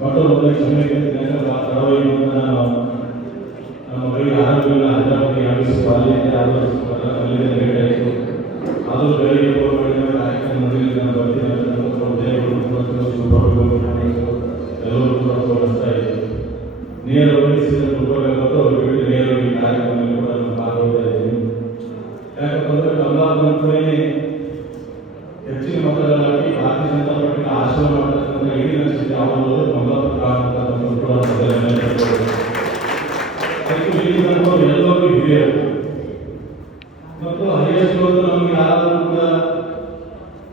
ಮೊದಲ ಸಮಯಕ್ಕೆ ತಡವಾಗಿ ನಮ್ಮ ಬಳಿ ಆರೋಗ್ಯವನ್ನು ಹೈದರಾಬಾದ್ಗೆ ಆಗಿಸುವ ಅಲ್ಲಿಂದ ಅಲ್ಲಿಂದ ಭೇಟಿ ಆಯಿತು. ಅದು ಬೆಳಿಗ್ಗೆ ಕಾರ್ಯಕ್ರಮ ನಡೆಯಲಿಲ್ಲ ಎಲ್ಲರೂ ಕೂಡ ತೋರಿಸ್ತಾ ಇತ್ತು. ನೇರವಾಗಿ ಹೋಗಬೇಕಾದ್ರು ಅವ್ರು ಬಿಟ್ಟು ನೇರವಾಗಿ ಕಾರ್ಯಕ್ರಮದಲ್ಲಿ ಕೂಡ ನಾವು ಪಾಲ್ಗೊಳ್ತಾ ಇದ್ದೀವಿ. ಯಾಕಂದ್ರೆ ಕಮಲಾಪುರದಲ್ಲಿ ಹೆಚ್ಚಿನ ಮತಗಳಾಗಿ ಭಾರತೀಯ ಜನತಾ ಪಾರ್ಟಿಗೆ ಆಶ್ರಯ ಮಾಡತಕ್ಕಂಥ ಇಡೀ ಸ್ಥಿತಿ ಯಾವುದು ಕಮಲಾಪುರ ಎಲ್ಲರೂ ಹಿರಿಯರು ಮತ್ತು ಹೈಯೆಸ್ಟ್ ನಮ್ಗೆ ಯಾರಾದರೂ ಕೂಡ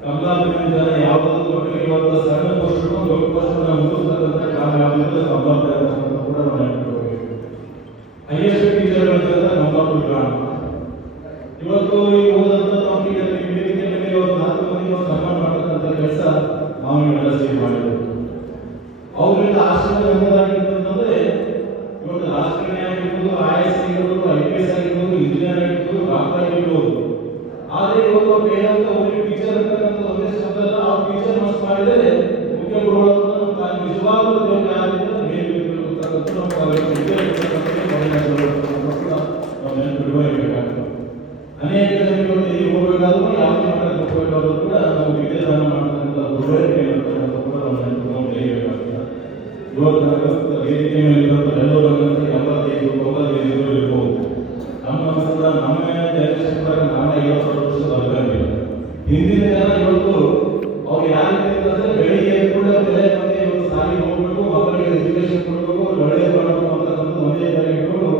ಕಮಲಾಪುರದಿಂದ ಯಾವುದಾದ್ರು ಮಕ್ಕಳಿಗೆ ಇವತ್ತು ಸಣ್ಣ ಪೋಸ್ಟ್ ದೊಡ್ಡ ಪೋಸ್ಟ್ ಮುಗಿಸ್ತಕ್ಕಂಥ ಕಾಲ ಯಾವುದಿಲ್ಲ ಕಮಲಾಪುರ ಕೂಡ ನಾವು ನೆನಪಿಟ್ಕೋಬೇಕು. ಹೈಯೆಸ್ಟ್ ಟೀಚರ್ ಕಮಲಾಪುರ ಗ್ರಾಮ ಇವತ್ತು ಈ ಹೋದಂತ ನಮಗೆ ಇವತ್ತು 4 ಮಂದಿ ಸನ್ಮಾನ ಮಾಡತಕ್ಕಂಥ ಕೆಲಸ ನಾವು ಇವೆಲ್ಲ ಸೇರಿ ಮಾಡಿದ್ದೇವೆ. ಅವರಿಂದ ಆಶ್ರಯ ಎಂಬುದಾಗಿರ್ತಂದ್ರೆ ಇವತ್ತು ರಾಷ್ಟ್ರೀಯ ಆಗಿರ್ಬೋದು, IAS ಆಗಿರ್ಬೋದು, IPS ಆಗಿರ್ಬೋದು, ಇಂಜಿನಿಯರ್ ಆಗಿರ್ಬೋದು, ಡಾಕ್ಟರ್ ಆಗಿರ್ಬೋದು. ಆದರೆ ಇವತ್ತು ಬೇರೆಂತ ಒಂದು ಟೀಚರ್ ಅಂತಕ್ಕಂಥ ಒಂದೇ ಶಬ್ದ ಆ ಟೀಚರ್ ಮನಸ್ಸು ಮಾಡಿದರೆ ಮುಖ್ಯ ಗುರುಗಳು ನಮ್ಮ ನಿಜವಾಗ್ಲೂ ಅನೇಕ ಜನರು ಇಲ್ಲಿ ಹೋಗಬೇಕಾದ್ರೂ ಯಾವುದೇ ಮಟ್ಟಕ್ಕೆ ಹೋಗಬೇಕಾದ್ರೂ ಕೂಡ ನಾವು ವಿದ್ಯಾದಾನ ಮಾಡತಕ್ಕಂಥ ಗುರುಗಳಿಗೆ ಕೂಡ ನಾವು ನೆನಪು ಬೆಳೆಯಬೇಕಾಗ್ತದೆ. ಇವತ್ತು ವೇದಿಕೆ ಮೇಲೆ ಎಲ್ಲರೂ 85 ಇರ್ಬೋದು. ನಮ್ಮ ಜನರೇಷನ್ ಕೂಡ ನಾವೇ 50 ವರ್ಷದ ಅಭ್ಯರ್ಥಿ. ಹಿಂದಿನ ಜನ ಇವತ್ತು ಅವ್ರು ಯಾರಿಗೆ ಅಂತಂದ್ರೆ ಬೆಳಿಗ್ಗೆ ಕೂಡ ಬೆಲೆ ಮತ್ತೆ ಇವತ್ತು ಸಾಲಿ ಹೋಗ್ಬೇಕು, ಮಕ್ಕಳಿಗೆ ಎಜುಕೇಶನ್ ಕೊಡಬೇಕು, ಒಳ್ಳೆಯ ಮಾಡಬೇಕು ಅಂತಕ್ಕಂಥ ಒಂದೇ ತರ ಇಟ್ಕೊಂಡು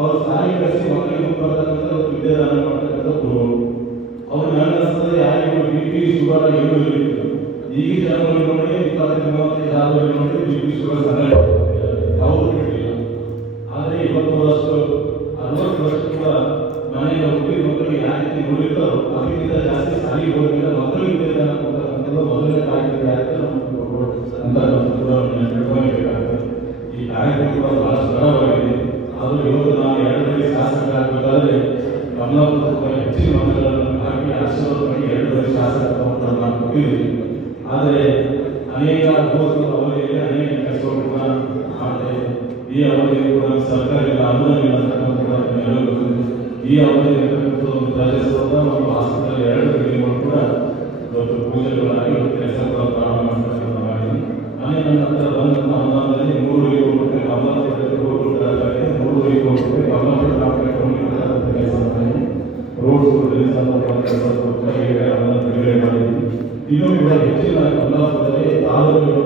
ಅವ್ರು ಸಾಲಿ ಕಳಿಸಿ ಮಕ್ಕಳಿಗೆ ಬರ್ತಕ್ಕಂಥ ವಿದ್ಯಾದಾನ ಮಾಡ್ತಕ್ಕಂಥ ಗುರು. ಅವ್ರು ನನ್ನ ಅನಿಸ್ತದೆ ಯಾರಿಗೂ BP ಶುಗರ್ ಏನೂ ಇರಲಿಲ್ಲ. ಈಗ ಜನರಲ್ಲಿ ನೋಡಿ 20-35 ನೋಡಿ BP ಶುಗರ್ ಸಣ್ಣ ಯಾವುದು ಇರಲಿಲ್ಲ. ಆದರೆ 20 ವರ್ಷ 60 ವರ್ಷ ಕೂಡ ಮನೆಯ ಹುಟ್ಟಿದ ಮಕ್ಕಳಿಗೆ ಯಾವ ರೀತಿ ನೋಡಿರ್ತಾರೋ ಅದಕ್ಕಿಂತ ಜಾಸ್ತಿ ಸಾಲಿಗೆ ಹೋಗಿಲ್ಲ ಮಕ್ಕಳಿಗೆ ವಿದ್ಯಾದಾನ ಕೊಡ್ತಕ್ಕಂಥದ್ದು ಮೊದಲನೇ ಕಾರ್ಯಕ್ರಮ ಅಂತ ಈ ಕಾರ್ಯಕ್ರಮ ಕೂಡ ಬಹಳ ಸರಳವಾಗಿದೆ. ಆದರೂ ಇವತ್ತು ನಾವು 2 ಬಾರಿ ಶಾಸಕರಾಗಬೇಕಾದ್ರೆ ಕಮಲಾಪುರ ಹೆಚ್ಚಿನ ಮತಗಳನ್ನು ಹಾಕಿ ಆಶೀರ್ವಾದ ಮಾಡಿ 2 ಬಾರಿ ಶಾಸಕರನ್ನು ನಾವು ಕೊಟ್ಟಿದ್ದೀವಿ. ಆದರೆ ಅನೇಕ ಅವಧಿಯಲ್ಲಿ ಅನೇಕ ಕೆಲಸಗಳು ಕೂಡ ಮಾಡ್ತಾ ಇದೆ. ಈ ಅವಧಿಯಲ್ಲಿ ಕೂಡ ಸರ್ಕಾರದಿಂದ ಅನುದಾನ ಈ ಅವಧಿಯಲ್ಲಿ ಪ್ರಜಾಸೌಧ ಮತ್ತು ಹಾಸ್ಪಿಟಲ್ 2 ಬಿಲ್ಡಿಂಗ್ಗಳು ಕೂಡ ಇವತ್ತು ಪೂಜೆಗಳಾಗಿ ಕೆಲಸ ಕೂಡ ಪ್ರಾರಂಭ ಮಾಡಿದ್ದೀವಿ. ಅನೇಕ ನಂತರ ಬಂದಂಥ ಅನುದಾನದಲ್ಲಿ 3 ಕೋಟಿ ರೂಪಾಯಿ ಕಮಲಾಪುರಕ್ಕೆ ರೋಡ್ ಕೊಡಲಾಗಿದೆ. 3 ಕೋಟಿ ರೂಪಾಯಿ ಕಮಲಾಪುರ ಗ್ರಾಮಕ್ಕೆ ಕೆಲಸ ಮಾಡಿದ್ದೀವಿ. ರೋಡ್ಸ್ ರಿಲೀಸ್ ಬಿಡುಗಡೆ ಮಾಡಿದ್ದೀವಿ. ಇನ್ನೂ ಕೂಡ ಹೆಚ್ಚಿನ ಕಮಲಾಪುರದಲ್ಲಿ ತಾಲೂಕುಗಳು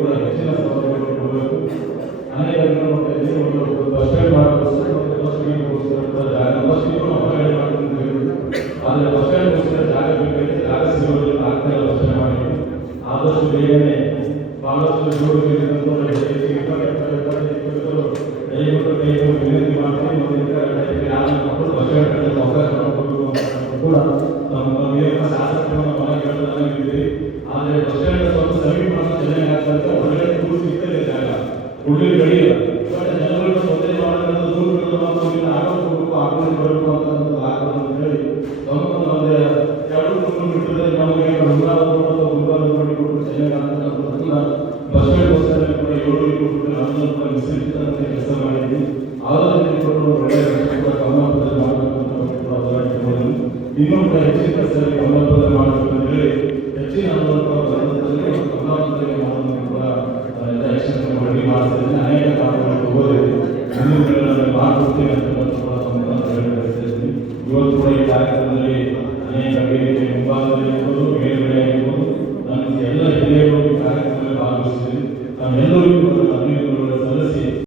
ಕೂಡ ಹೆಚ್ಚಿನ ಸೌಲಭ್ಯಗಳು ಕೊಡಬೇಕು. ಅನೇಕ ಬಸ್ ಸ್ಟ್ಯಾಂಡ್ ಮಾಡಬೇಕು, ಆದರೆ ಬಸ್ ಸ್ಟ್ಯಾಂಡ್ ಜಾಗ ಬೇಕಾಗಿದೆ, ಜಾಗ ಸಿಗೋದಿಲ್ಲ, ಆಗ್ತಾ ಇಲ್ಲ. ಬಸ್ ಸ್ಟ್ಯಾಂಡ್ ಮಾಡಿದ್ವಿ ಆದಷ್ಟು ಬೇಗನೆ ಬಹಳಷ್ಟು ವಿನಂತಿ ಮಾಡ್ತೀವಿ. ಮಕ್ಕಳು ಬಸ್ ಸ್ಟ್ಯಾಂಡ್ ಅವಕಾಶ ಮಾಡಿಕೊಡಬೇಕು ಅಂತ ಕೂಡ ನಮ್ಮ ಶಾಸಕರನ್ನು ಮನೆಗಳಿದ್ದೀವಿ. ಆದರೆ ಬಸ್ ಸ್ಟ್ಯಾಂಡ್ ಸ್ವಲ್ಪ ಸಮೀಪ ಚೆನ್ನಾಗಿ ಆಗ್ತದೆ. ಒಳ್ಳೆ ದೂರ ಸಿಗ್ತದೆ ಜಾಗ ಹುಡುಗಿ ಬೆಳೆಯಿಲ್ಲ. ಜನಗಳು ತೊಂದರೆ ಮಾಡತಕ್ಕಂಥ ದೂರಗಳು ಆಟೋ ಹೋಗಬೇಕು, ಆಟೋಲ್ಲಿ ಬರಬೇಕು ಅಂತಕ್ಕಂಥದ್ದು ಆಗಬೇಕು ಅಂತ ಹೇಳಿ ಒಂದೇ 2 ಬಿಟ್ಟರೆ ನಮಗೆ ಗುರುವಾರ ಮಾಡಿ ಕೊಟ್ಟು ಚೆನ್ನಾಗಿ ಆಗ್ತಕ್ಕಂಥದ್ದನ್ನ ಬಸ್ ಸ್ಟ್ಯಾಂಡ್ ಬಸ್ಸಲ್ಲಿ ಕೂಡ 7 ಕೊಟ್ಟು ನಮ್ಮನ್ನು ವಿಸ್ತರಿಸಿದ ಕೆಲಸ ಮಾಡಿದ್ವಿ. ಆಲೋಚನೆ ಕೊಟ್ಟು ಒಳ್ಳೆಯ ಕೂಡ ಕಮಲಾಪುರದಲ್ಲಿ ಮಾಡಬೇಕು ಅಂತ ಇನ್ನೂ ಕೂಡ ಹೆಚ್ಚಿನ ಕೆಲಸ